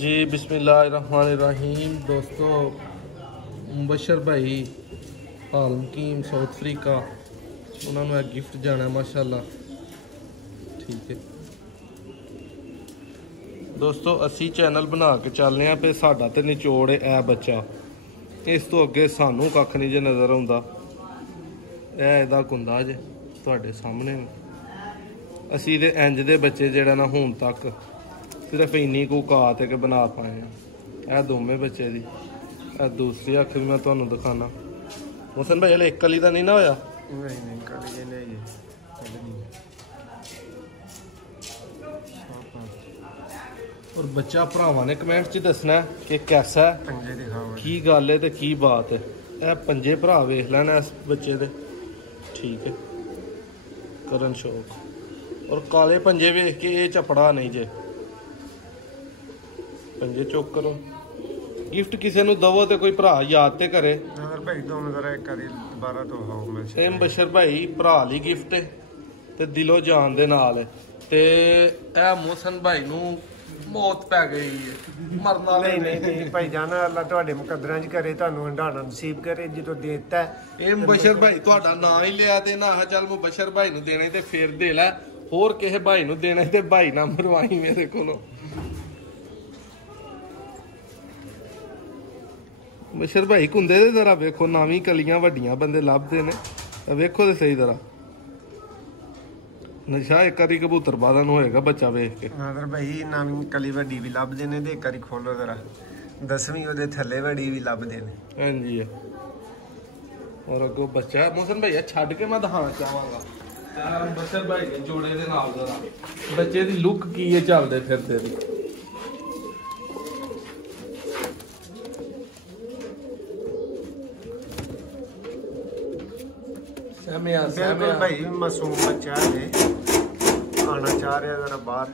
जी बिस्मिल्लाहिर्रहमानिर्रहीम। दोस्तों, मुबशर भाई हालमकीम साउथ अफ्रीका, उन्होंने गिफ्ट जाना है माशाल्लाह। ठीक है दोस्तों, असी चैनल बना के चलने पे साडा तो निचोड़ है बच्चा, इस तो अगे सानू कख नहीं जे नज़र आता। यह कुंदा जे तुहाडे सामने असी दे इंज दे बच्चे जेड़ा ना हुण तक सिर्फ इन्नी को औकात के बना पाए हैं। यह दोवें बच्चे दी दूसरी अख भी मैं तुहानू दिखाना। मोहसन भाई हले एक कली का नहीं ना होया? नहीं कली नहीं है। और बच्चा भरावां ने कमेंट च दसना कि कैसा है, पंजे दिखाओ की गल है तो की बात है। यह पंजे भरा वेख लेना इस बच्चे दे। ठीक है करन शौक और काले पंजे वेख के ये चपड़ा नहीं जे। पंजे चुक करो। गिफ्ट किसी को दवो तो कोई भरा याद तो करे। भाई तुम जरा एक बारी दोबारा तो आओ। मैं मुबशर भाई भरा ली गिफ्ट है ते दिलो जान दे नाल है ते ए मोहसन भाई नू मौत पै गई है, मरना नहीं भाई जाना अल्लाह तुहाडे मुकद्दरां च करे, तुहानू हंडाना नसीब करे जो देता है। मुबशर भाई तुहाडा नाम ही लिया ते ना चल मुबशर भाई नू देने ते फिर दे लै, होर किसे भाई नू देने ते भाई ना मरवाई मेरे कोलों। मुबशर भाई कुंदे दे जरा वेखो, नवीं कलियां वड्डियां बंदे लभदे ने, वेखो ते सही जरा। नशा एक बारी कबूतर बादा होएगा बच्चा वेख के। नादर भाई नवीं कली वड्डी भी लभदे ने ते एक बारी खोलो जरा, 10वीं ओदे थल्ले वड्डी भी लभदे ने। हां जी और अगो बच्चा मोहसन भैया छड़ के मैं दिखाना चाहांगा यार मुबशर भाई के जोड़े दे नाल जरा बच्चे दी लुक की है चलदे फिरदे दी। बिल्कुल भाई मासूम बच्चा है, आना चाह रहा जरा बाहर।